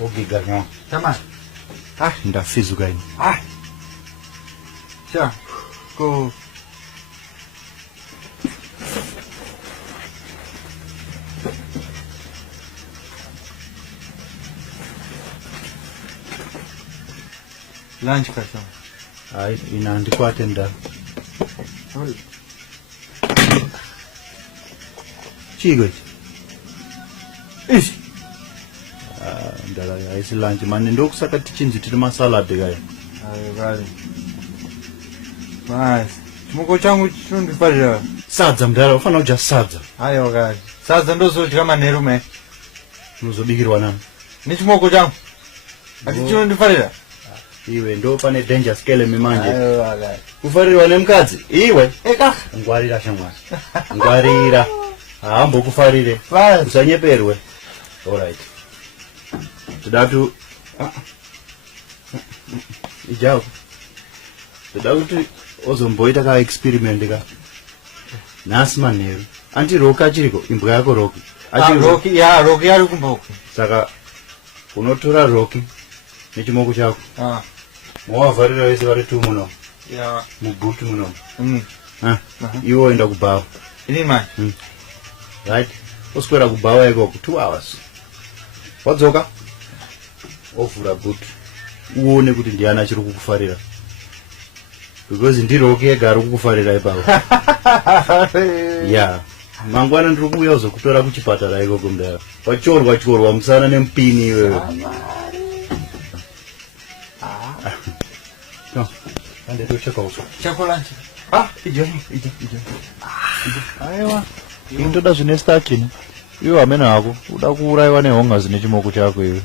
Ogiga nyo. Tama. Ndafizuka ini. Sure. Go. Lunch kasha. Ai inaandikwa tenda. Chigo. Ish. Ndala aisi lunch mani ndokusaka tichinzi tiri masalad kaya. Ayo gali. Nice. Chimoko changu chundifarira. Sadza mdala ufana kuja sadza. Ayo gali. Sadza ndozoti kama nerume. Unozobikirwa nani? Ni chimoko changu. Ati chundifarira. Iwe ndo pane danger scale mimanje. Ayo gali. Kufarirwa nemukadzi. Iwe. Eka. Ngwarira shamwari. Ngwarira. Hambo kufarire. Usanyeperwe. Alright. Tudatu ijao. Tudatu ozomboita ka experiment ka. Nasma neru. Anti roka chiriko imbwa yako roki. Roki ya roki ari kumboku. Saka unotora roki nechimoko chako. Mwavarira wese vari tu muno. Ya. Mubutu muno. Iwo enda kubawa. Ini man. Right. Oskwera kubawa yako 2 hours. Wadzoka? Ovhura butu. Uone kuti ndiana chiri kukufarira. Because ndiroki ega ari kukufarira ipapo. Yeah. Mangwana ndiri kuuya uzokutora kuchipatara ikoko mdara. Wachorwa musana nemupini iwewe. No. Ande tocheka uso. Chocolate. Ijo. Aiwa. Intoda zvine stakini. Iwe hamena hako. Uda kuuraiwa nehonga zine chimoko chako iwe.